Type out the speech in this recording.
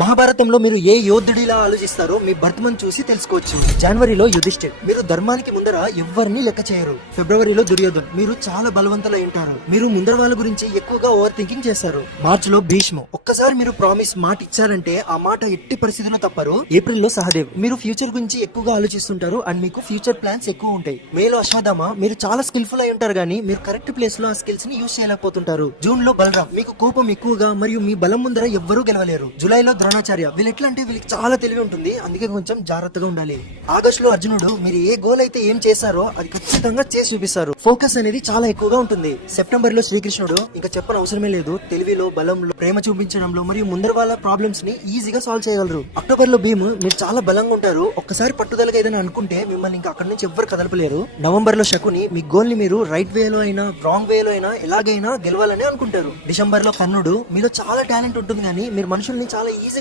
మహాభారతంలో మీరు ఏ యోధుడిలా ఆలోచిస్తారో మీ birth month చూసి తెలుసుకోవచ్చు. జనవరిలో యుధిష్ఠిర్, మీరు ధర్మానికి ముందర ఎవరిని లెక్క చేయరు. ఫిబ్రవరిలో దుర్యోధన్, మీరు చాలా బలవంతులు అయి ఉంటారు. మీరు ముందర వాళ్ళ గురించి ఎక్కువగా ఓవర్ థింకింగ్ చేస్తారు. మార్చిలో భీష్మ, ఒక్కసారి మీరు ప్రామిస్ మాట ఇచ్చారంటే ఆ మాట ఎట్టి పరిస్థితుల్లో తప్పరు. ఏప్రిల్లో సహదేవ్, మీరు ఫ్యూచర్ గురించి ఎక్కువగా ఆలోచిస్తుంటారు అండ్ మీకు ఫ్యూచర్ ప్లాన్స్ ఎక్కువ ఉంటాయి. మేలో అశ్వథామ, మీరు చాలా స్కిల్ఫుల్ అయి ఉంటారు కానీ మీరు కరెక్ట్ ప్లేస్ లో ఆ స్కిల్స్ ని యూజ్ చేయలేకపోతుంటారు. జూన్ లో బలరాం, మీకు కోపం ఎక్కువగా మరియు మీ బలం ముందర ఎవ్వరూ గెలవలేరు. జూలైలో ద్రోణాచార్య, వీళ్ళు ఎట్లా అంటే వీళ్ళకి చాలా తెలివి ఉంటుంది, అందుకే కొంచెం జాగ్రత్తగా ఉండాలి. ఆగస్టు లో అర్జునుడు, మీరు ఏ గోల్ అయితే ఏం చేశారో అది ఖచ్చితంగా చేసి చూపిస్తారు. ఫోకస్ అనేది చాలా ఎక్కువగా ఉంటుంది. సెప్టెంబర్ లో శ్రీకృష్ణుడు, ఇంకా చెప్పని అవసరమే లేదు, తెలివిలో, బలంలో, ప్రేమ చూపించడంలో మరియు ముందర వాళ్ళ ప్రాబ్లమ్స్ ని ఈజీగా సాల్వ్ చేయగలరు. అక్టోబర్ లో భీమ్, మీరు చాలా బలంగా ఉంటారు, ఒక్కసారి పట్టుదలగా ఏదైనా అనుకుంటే మిమ్మల్ని ఇంకా అక్కడి నుంచి ఎవ్వరు కదలపలేరు. నవంబర్ లో శకుని, మీ గోల్ ని మీరు రైట్ వేలో అయినా రాంగ్ వేలో అయినా ఎలాగైనా గెలవాలని అనుకుంటారు. డిసెంబర్ లో కర్ణుడు, మీలో చాలా టాలెంట్ ఉంటుంది కానీ మీరు మనుషుల్ని చాలా